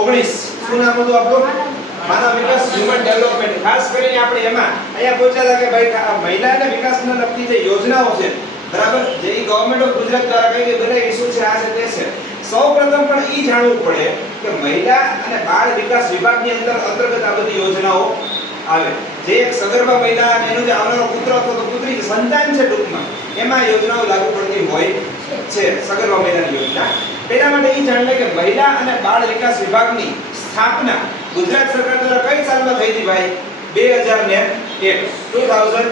ઓગણીસ. શું નામ હતું આપણું માનવ વિકાસ હ્યુમન ડેવલપમેન્ટ. ખાસ કરીને આપણે એમાં અહીંયા પહોંચ્યા કે ભાઈ આ મહિલાના વિકાસને લગતી જે યોજનાઓ છે, બરાબર? જે ગવર્મેન્ટ ઓફ ગુજરાત દ્વારા કઈ બનાવી, શું છે, આ છે, તે છે. સૌપ્રથમ પણ એ જાણવું પડે કે મહિલા અને બાળ વિકાસ વિભાગની અંદર અંતર્ગત આ બધી યોજનાઓ આવે. જે એક સગર્ભા મહિલા અને એનો જે આવનારો પુત્ર અથવા પુત્રી સંતાન છે ટૂંકમાં, એમાં યોજનાઓ લાગુ પડતી હોય છે, સગર્ભા મહિલાની યોજના. તેના માટે એ જાણ લે કે મહિલા અને બાળ વિકાસ વિભાગની સ્થાપના ગુજરાત સરકાર દ્વારા કઈ સાલમાં થઈ હતી ભાઈ? 2001 2001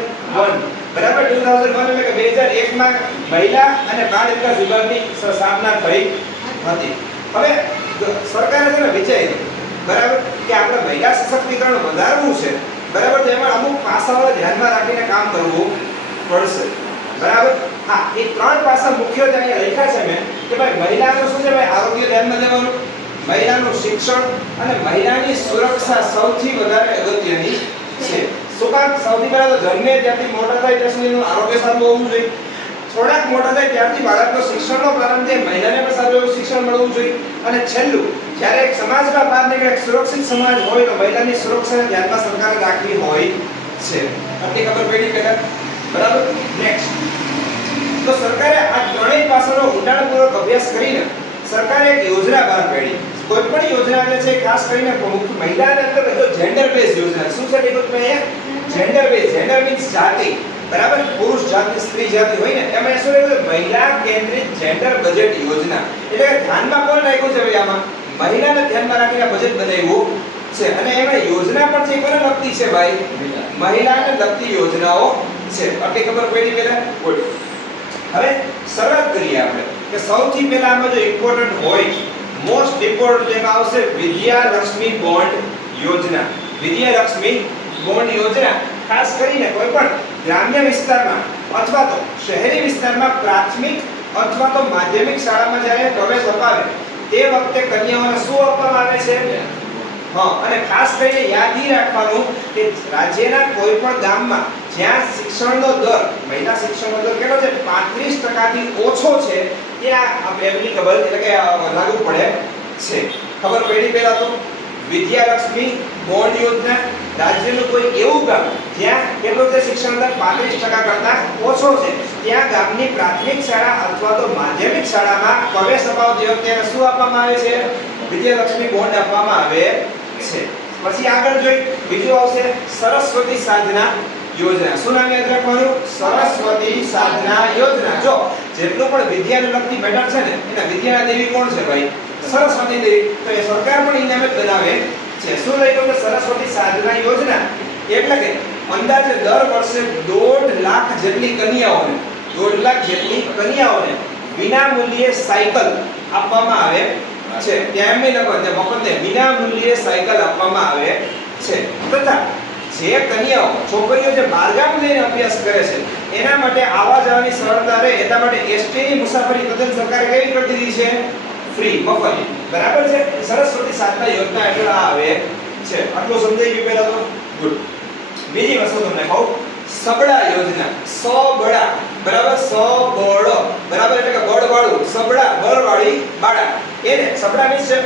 બરાબર? 2001 એટલે કે 2001 માં મહિલા અને બાળ વિકાસ વિભાગની સ્થાપના થઈ હતી. હવે સરકારે છે ને વિચાર્યું, બરાબર, કે આપણે મહિલા સશક્તિકરણ વધારવું છે, બરાબર? તો એમાં અમુક પાસાઓને ધ્યાનમાં રાખીને કામ કરવું પડશે. એ ત્રણ પાસા મુખ્ય ત્યાં લખ્યા છે મેં, કે ભાઈ મહિલાનું શું છે ભાઈ? આરોગ્ય ધ્યાનમાં લેવાનું મહિલાનું શિક્ષણ અને મહિલાની સુરક્ષા સૌથી વધારે અગત્યની છે. શું સૌથી પહેલા તો જન્મે ત્યાંથી મોટા થાય, ત્યાં આરોગ્ય સારું હોવું જોઈએ. થોડાક મોટા થાય ત્યારથી બાળકનો શિક્ષણનો પ્રારંભ થાય, મહિલાને પણ સારું શિક્ષણ મળવું જોઈએ. અને છેલ્લું, જ્યારે એક સમાજમાં બહાર નીકળે સુરક્ષિત સમાજ હોય, તો મહિલાની સુરક્ષાને ધ્યાનમાં સરકારે રાખવી હોય છે. આટલી ખબર પડી પહેલા બરાબર? નેક્સ્ટ તો સરકારે આ ત્રણેય પાસાનો ઊંડાણપૂર્વક અભ્યાસ કરીને સરકારે એક યોજના બહાર પાડી. કોઈ પણ યોજના જે છે, ખાસ કરીને મુખ્ય મહિલાને અંદર જો જેન્ડર બેઝ યોજના. શું છે નિકુતભાઈ અહીંયા? જેન્ડર બેઝ જેન્ડર મીન્સ જાતિ. બરાબર? પુરુષ જાતિ, સ્ત્રી જાતિ હોય ને, એમાં શું રહેલું મહિલા કેન્દ્રિત જેન્ડર બજેટ યોજના. એટલે ધ્યાનમાં કોણ રાખ્યું છે ભાઈ આમાં? મહિલાને ધ્યાનમાં રાખીને બજેટ બનાવ્યું છે. અને એમાં યોજના પણ છે, કોને લગતી છે ભાઈ? મહિલાને લગતી યોજનાઓ છે. આટલી ખબર પડી પહેલા ગુડ હવે શરૂઆત કરીએ આપણે કે સૌથી પહેલા આમાં જો ઇમ્પોર્ટન્ટ હોય મોસ્ટ ઇમ્પોર્ટન્ટ જેમાં આવશે વિદ્યા લક્ષ્મી બોન્ડ યોજના. વિદ્યા લક્ષ્મી બોન્ડ યોજના, ખાસ કરીને કોઈ પણ ગ્રામ્ય વિસ્તારમાં અથવા તો શહેરી વિસ્તારમાં પ્રાથમિક અથવા તો માધ્યમિક શાળામાં જ્યારે પ્રવેશ અપાવે, તે વખતે કન્યાઓને શું આપવામાં આવે છે? હા, અને ખાસ કરીને યાદ ઈ રાખવાનું કે રાજ્યના કોઈ પણ ગામમાં જ્યાં શિક્ષણનો દર, મહિલા શિક્ષણનો દર કેટલો છે? 35% થી ઓછો છે ત્યાં એપ્લિકેબલ એટલે કે લાગુ પડે છે. ખબર પડી પહેલા તો? વિદ્યાલક્ષ્મી બોન્ડ યોજના રાજ્યનું કોઈ એવું ગામ જ્યાં કેટલો છે શિક્ષણ દર? 35% કરતા ઓછો છે. ત્યાં ગામની પ્રાથમિક શાળા અથવા તો માધ્યમિક શાળામાં પ્રવેશ અપાવતી વખતે શું આપવામાં આવે છે? વિદ્યાલક્ષ્મી બોન્ડ આપવામાં આવે છે. પછી આગળ જોઈ, બીજું આવશે સરસ્વતી સાધના યોજના. શું નામ યાદ રાખવાનું? સરસ્વતી સાધના યોજના. જો, જેટલું પણ વિદ્યાને લગતી મેટર છે ને, એના વિદ્યાના દેવી કોણ છે ભાઈ? સરસ્વતી દેવી. તો એ સરકાર પણ ઇનામે બનાવે છે. શું લખ્યું કે સરસ્વતી સાધના યોજના? એટલે કે અંદાજે દર વર્ષે દોઢ લાખ જેટલી કન્યાઓને, દોઢ લાખ જેટલી કન્યાઓને વિના મૂલ્યે સાયકલ આપવામાં આવે છે. ત્યાં એમ નહીં લખો, ત્યાં મફતને વિના સાયકલ આપવામાં આવે છે. તથા જે કન્યાઓ, છોકરીઓ જે બારગામ જઈને અભ્યાસ કરે છે, એના માટે આવા જવાની સરળતા રહે, એટલા માટે એસટી મુસાફરી તદ્દન સરકારે કેવી કરી દીધી છે? ફ્રી મફત બરાબર છે? સરસ્વતી સાધના યોજના એટલે આ આવે છે. આટલું સમજાઈ ગયું પહેલા તો? ગુડ બીજી વસ્તુ તમને કહું. સબળા યોજના સબળા બરાબર? સબળ બરાબર એટલે કે બળ વાળું. સબળા બળ વાળી બાળા. એને સબળા મીન્સ છે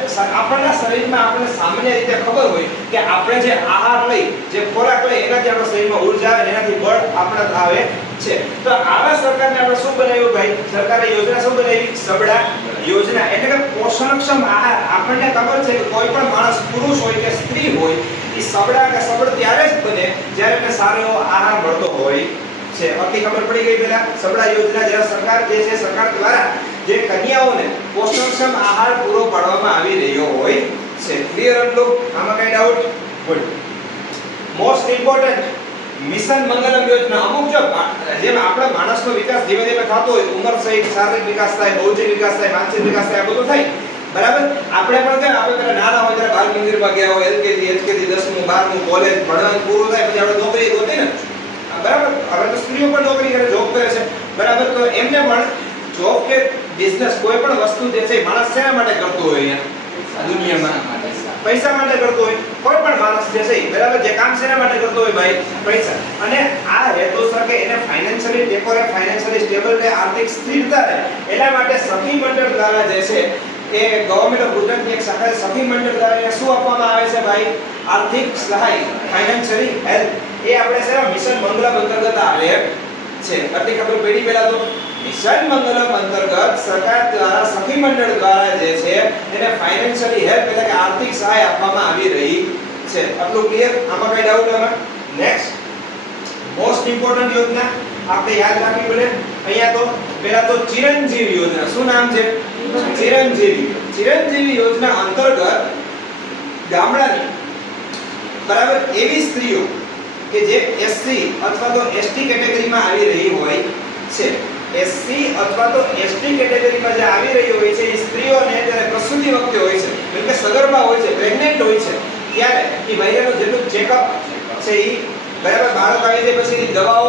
આપણના શરીરમાં આપણને સામાન્ય રીતે ખબર હોય કે આપણે જે આહાર લઈ, જે ખોરાક લઈ, એનાથી આપણા શરીરમાં ઊર્જા આવે એનાથી બળ આપણા આવે છે. તો આવા સરકારને આપણે શું બનાવ્યું ભાઈ? સરકારે યોજના શું બનાવી? સબળા યોજના. એટલે કે પોષણક્ષમ આહાર. આપણને ખબર છે કે કોઈ પણ માણસ પુરુષ હોય કે સ્ત્રી હોય એ સબળા કે સબળ ત્યારે જ બને જ્યારે એને સારો આહાર મળતો હોય. છે. બાકી ખબર પડી ગઈ પેલા સબળા યોજના જેવા સરકાર જે છે, સરકાર દ્વારા જે કન્યાઓને પોષણક્ષમ આહાર પૂરો પાડવામાં આવી રહ્યો હોય છે. ક્લિયર આટલું આમાં કઈ doubt good most important mission Mangalam યોજના. અમુક જો જેમ આપણા માણસનો વિકાસ ધીમે ધીમે થતો હોય, ઉંમર સહિત શારીરિક વિકાસ થાય, બૌદ્ધિક વિકાસ થાય, માનસિક વિકાસ થાય, આ બધું થાય. બરાબર? આપણે પણ કે આપણે પેલા નાના હોય ત્યારે બાલ મંદિરમાં ગયા હોય એલકેજી એચકેજી દસમું, બારમું, કોલેજ ભણવાનું પૂરું થાય, પછી આપણે નોકરી ગોતી ને બરાબર? હવે તો સ્ત્રીઓ પણ નોકરી કરે જોબ કરે છે. બરાબર? તો એમને પણ જોબ કે બિઝનેસ કોઈ પણ વસ્તુ જે છે માણસ શેના માટે કરતો હોય દુનિયામાં પૈસા માટે કરતો હોય. કોઈ પણ માણસ જે છે બરાબર? જે કામ શેના માટે કરતો હોય ભાઈ? પૈસા. અને આ હેતુસર કે એને ફાઇનાન્શિયલી ટેકો રહે ફાઇનાન્શિયલી સ્ટેબલ રહે આર્થિક સ્થિરતા રહે. એના માટે સખી મંડળ દ્વારા જે છે એ ગવર્મેન્ટ ઓફ ગુજરાતની એક શાખા સખી મંડળ દ્વારા શું આપવામાં આવે છે ભાઈ? આર્થિક સહાય ફાઇનાન્શિયલી હેલ્પ એ આપણે છે મિશન મંગલમ અંતર્ગત આવે છે. આટલી ખબર પડી પહેલા તો? મિશન મંગલમ અંતર્ગત સરકાર દ્વારા સખી મંડળ દ્વારા જે છે એને ફાઇનાન્શિયલી હેલ્પ એટલે કે આર્થિક સહાય આપવામાં આવી રહી છે. આટલું ક્લિયર આમાં કઈ ડાઉટ આવે? નેક્સ્ટ મોસ્ટ ઇમ્પોર્ટન્ટ યોજના. આપણે યાદ રાખવી પડે. અહીંયા તો પહેલા તો ચિરંજીવી યોજના. શું નામ છે? ચિરંજીવી. ચિરંજીવી યોજના અંતર્ગત ગામડાની બરાબર એવી સ્ત્રીઓ કે જે એસસી અથવા તો એસટી કેટેગરીમાં આવી રહી હોય છે. એસસી અથવા તો એસટી કેટેગરીમાં જે આવી રહી હોય છે, એ સ્ત્રીઓને જ્યારે પ્રસૂતિ વખતે હોય છે. એટલે સગર્ભા હોય છે પ્રેગ્નન્ટ હોય છે. ત્યારે એ મહિલાનું જેટલું ચેકઅપ છે, એ બરાબર બાળક આવી જાય પછી દવાઓ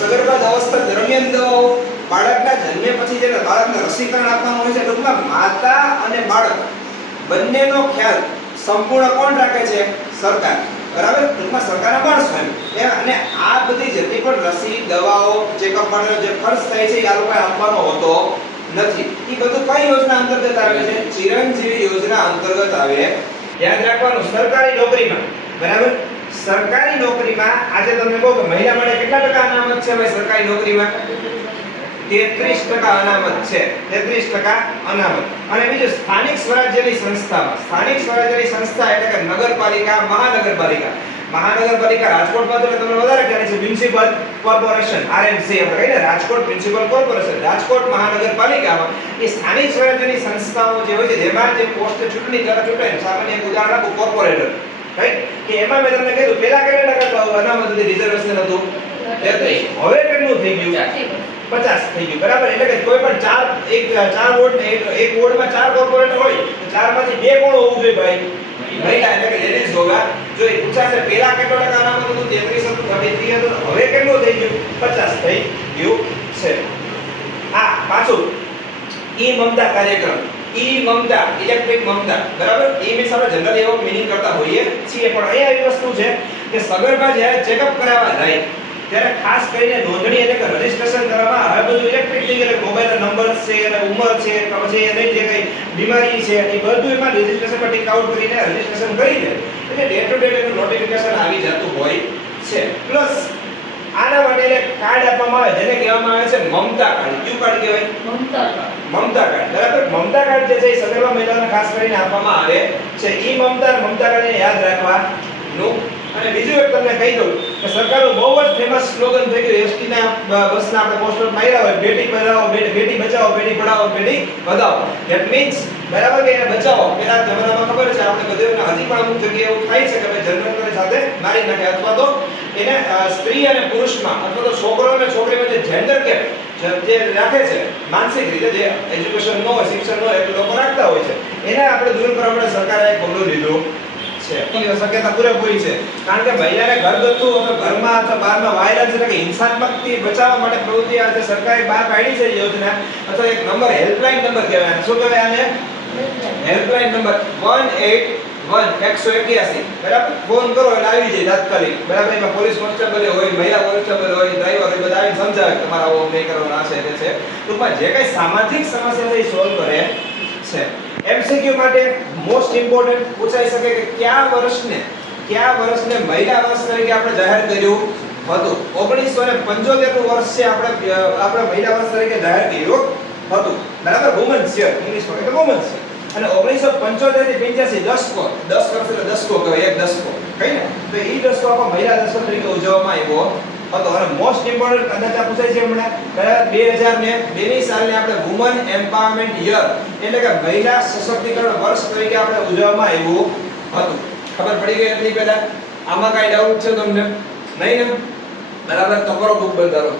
સગર્ભા અવસ્થા દરમિયાન દવાઓ, બાળકના જન્મે પછી જે બાળકને રસીકરણ આપવાનું હોય છે, ટૂંકમાં માતા અને બાળક બંનેનો ખ્યાલ સંપૂર્ણ કોણ રાખે છે? સરકાર. બરાબર? ટૂંકમાં સરકારના માણસો એમ અને આ બધી જેટલી પણ રસી, દવાઓ ચેકઅપ માટેનો જે ખર્ચ થાય છે, એ આ લોકોએ આપવાનો હોતો નથી. એ બધું કઈ યોજના અંતર્ગત આવે છે? ચિરંજીવી યોજના અંતર્ગત આવે. યાદ રાખવાનું, સરકારી નોકરીમાં. બરાબર? સરકારી નોકરીમાં, આજે તમને કહું કે મહિલા માટે કેટલા ટકા અનામત છે ભાઈ સરકારી નોકરીમાં? તેત્રીસ ટકા અનામત છે. તેત્રીસ ટકા અનામત. અને બીજું, સ્થાનિક સ્વરાજ્યની સંસ્થામાં. સ્થાનિક સ્વરાજ્યની સંસ્થા એટલે કે નગરપાલિકા, મહાનગરપાલિકા. મહાનગરપાલિકા રાજકોટમાં તો વધારે ખ્યાલ છે, મ્યુનિસિપલ કોર્પોરેશન, આરએમસી આપણે રાજકોટ મ્યુનિસિપલ કોર્પોરેશન, રાજકોટ મહાનગરપાલિકામાં. એ સ્થાનિક સ્વરાજ્યની સંસ્થાઓ જેમાં જે પોસ્ટ ચૂંટણી દ્વારા ચૂંટાય સામાન્ય એક ઉદાહરણ કોર્પોરેટર. એમાં મેં તમને કીધું પહેલા કેટલા ટકા અનામત રિઝર્વેશન હતું? 33 હવે કેટલું થઈ ગયું? પચાસ થઈ ગયું. બરાબર? એટલે કે કોઈ પણ ચાર, એક, ચાર વોર્ડ ને એક વોર્ડમાં ચાર કોર્પોરેટર હોય, તો ચારમાંથી બે કોણ હોવું જોઈએ ભાઈ? મહિલા એટલે કે લેડીઝ હોગા જો એ પૂછાશે પહેલા કેટલો ટકા અનામત હતું? 33 હતું 33 હતું, હવે કેટલું થઈ ગયું? 50 થઈ ગયું છે. આ પાછું, ઈ મમતા કાર્યક્રમ, ઈ મમતા ઇલેક્ટ્રિક મમતા, બરાબર? એ મીન્સ આપણે જનરલ એવો મિનિંગ કરતા હોઈએ છીએ. પણ અહીંયા એવી વસ્તુ છે કે સગર્ભા જ્યારે ચેકઅપ કરાવવા જાય ત્યારે ખાસ કરીને નોંધણી એટલે કે રજીસ્ટ્રેશન કરવામાં હવે બધું ઇલેક્ટ્રિક થઈ ગયેલું મોબાઈલ નંબર છે અને ઉંમર છે કે પછી એની જે કઈ બીમારી છે એ બધું એમાં રજીસ્ટ્રેશન પર ટિક આઉટ કરીને રજીસ્ટ્રેશન કરી દે. એટલે ડે ટુ ડે એનું નોટિફિકેશન આવી જતું હોય છે. પ્લસ આના માટે એક કાર્ડ આપવામાં આવે જેને કહેવામાં આવે છે મમતા કાર્ડ કયું કાર્ડ કહેવાય? મમતા કાર્ડ બરાબર? મમતા કાર્ડ જે છે એ સગર્ભા મહિલાઓને ખાસ કરીને આપવામાં આવે છે. ઈ મમતા મમતા કાર્ડને યાદ રાખવાનું. અને બીજું એક તમને કહી દઉં કે સરકારનું બહુ જ ફેમસ સ્લોગન થઈ ગયું એસટીના બસના આપણે પોસ્ટર માર્યા હોય, બેટી બનાવો બેટી બચાવો, બેટી પઢાઓ બેટી વધાવો. ધેટ મીન્સ બરાબર કે એને બચાવો? પેલા જમાનામાં ખબર છે, આપણે બધે હજી પણ અમુક જગ્યાએ એવું થાય છે કે ભાઈ જનરેટર સાથે મારી નાખે. અથવા તો એને સ્ત્રી અને પુરુષમાં, અથવા તો છોકરો અને છોકરી જે જેન્ડર ગેપ જે રાખે છે, માનસિક રીતે જે એજ્યુકેશન ન શિક્ષણ ન એટલે લોકો રાખતા હોય છે. એને આપણે દૂર કરવા માટે સરકારે એક પગલું લીધું. છે. એ શક્યતા પૂરેપૂરી છે. કારણ કે મહિલાને ઘરગથ્થુ અથવા ઘરમાં અથવા બહારમાં વાયરસ એટલે કે હિંસાત્મકથી બચાવવા માટે પ્રવૃત્તિ આજે સરકારે બહાર પાડી છે યોજના, અથવા એક નંબર હેલ્પલાઇન નંબર કહેવાય. શું કહેવાય આને? હેલ્પલાઇન નંબર 181 એકસો એક્યાસી. બરાબર? ફોન કરો એટલે આવી જાય તાત્કાલિક. બરાબર? એમાં પોલીસ કોન્સ્ટેબલ હોય, મહિલા કોન્સ્ટેબલ હોય, ડ્રાઈવર હોય, બધા આવીને સમજાવે તમારા આવું નહીં કરવાનું આ છે, તે છે. જે કઈ સામાજિક સમસ્યા છે સોલ્વ કરે છે. એમસીક્યુ માટે મોસ્ટ ઇમ્પોર્ટન્ટ પૂછાઈ શકે કે કયા વર્ષને કયા વર્ષને મહિલા વર્ષ તરીકે આપણે જાહેર કર્યું હતું? ઓગણીસો ને પંચોતેરનું વર્ષ છે આપણે આપણે મહિલા વર્ષ તરીકે જાહેર કર્યું હતું. બરાબર? વુમન્સ યર ઇંગ્લિશમાં એટલે વુમન્સ અને ઓગણીસો પંચોતેરથી પંચ્યાસી, દસકો. દસ વર્ષ એટલે દસકો કહેવાય, એક દસકો. કઈ ને? તો એ દસકો આપણે મહિલા દસકો તરીકે ઉજવવામાં આવ્યો. હતો અને મોસ્ટ ઇમ્પોર્ટન્ટ કદાચ આ પૂછાય છે હમણાં બરાબર બે હજાર ને બે ની સાલને આપણે વુમન એમ્પાવરમેન્ટ યર એટલે કે મહિલા સશક્તિકરણ વર્ષ તરીકે આપણે ઉજવવામાં આવ્યું હતું. ખબર પડી ગઈ હતી પહેલા? આમાં કાંઈ ડાઉટ છે તમને? નહીં ને? બરાબર? તો કરો બુક બંધારો.